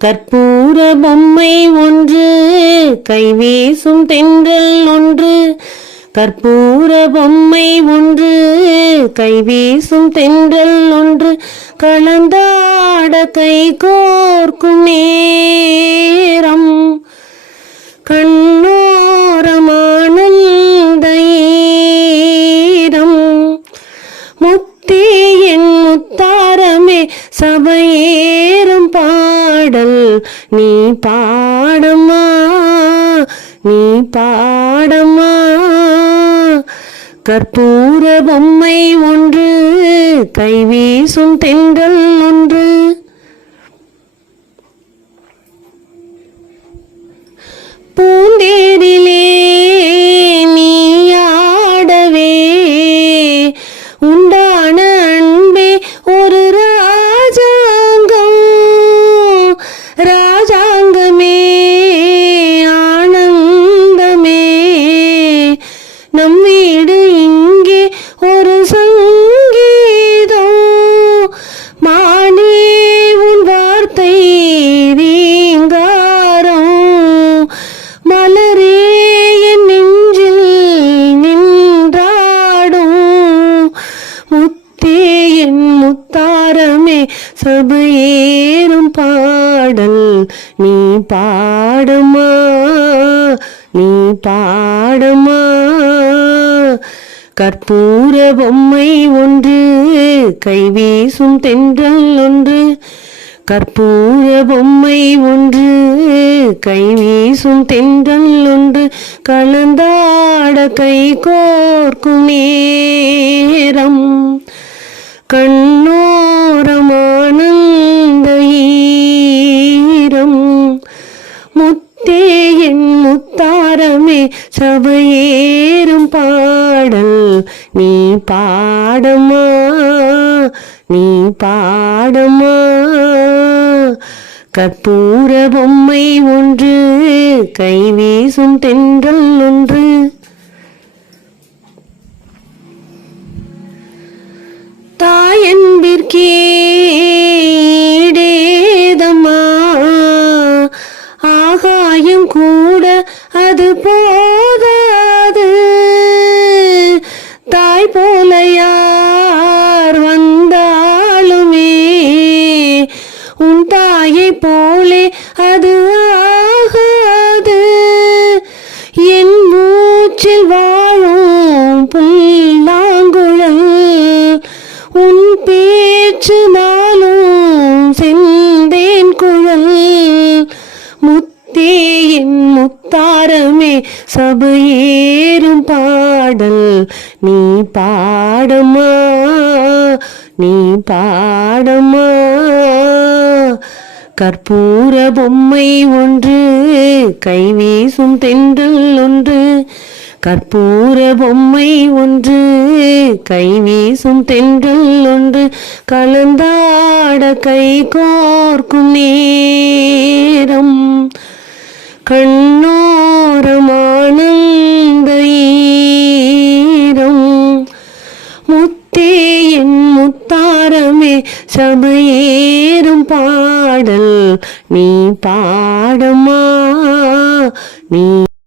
கற்பூர பொம்மை ஒன்று, கைவீசும் தென்றல் ஒன்று. கற்பூர பொம்மை ஒன்று, கைவீசும் தென்றல் ஒன்று. கலந்தாட கை கோர்க்கும் நேரம், கண்ணோரமானந்த ஈரம். முத்தே என் முத்தாரமே, சபையேறும் பாடல் நீ பாடம்மா, நீ பாடம்மா. கற்பூர பொம்மை ஒன்று, கைவீசும் தென்றல் ஒன்று. பூந்தேரிலே நீயாடவே உண்டான அன்பே ஒரு ராஜாங்கம், ராஜாங்கமே ஆனந்தமே. நம் வீடு இங்கே ஒரு சங்கீதம், மானே உன் வார்த்தை ரீங்காரம். மலரே என் நெஞ்சில் நின்றாடும், முத்தே என் முத்தாரமே, சபையேறும் பாடல் நீ பாடம்மா, நீ பாடம்மா. கற்பூர பொம்மை ஒன்று, கைவீசும் தென்றல் ஒன்று. கற்பூர பொம்மை ஒன்று, கைவீசும் தென்றல் ஒன்று. கலந்தாட கை கோர்க்கும் நேரம், கண்ணோரமானந்த ஈரம். முத்தே என் முத்தாரமே, சபையேறும் பாடல் நீ பாடம்மா, நீ பாடம்மா. கற்பூர பொம்மை ஒன்று, கைவீசும் தென்றல் ஒன்று. தாயன்பிற்கே ஈடேதம்மா, ஆகாயம் கூட அது போதாது. தாய் போல யார் வந்தாலுமே, உன் தாயை போலே அது ஆகாது. என் மூச்சில் வாழும் புல்லாங்குழல், உன் பேச்சு நாளும் செந்தேன் குழல். முத்தே என் முத்தாரமே, சபையேறும் பாடல் நீ பாடம்மா, நீ பாடம்மா. கற்பூர பொம்மை ஒன்று, கைவீசும் தென்றல் ஒன்று. கற்பூர பொம்மை ஒன்று, கைவீசும் தென்றல் ஒன்று. கலந்தாட கை கோர்க்கும் நேரம், கண்ணோரமானந்த ஈரம். முத்தே என் முத்தாரமே, சபையேறும் பாடல் நீ பாடம்மா, நீ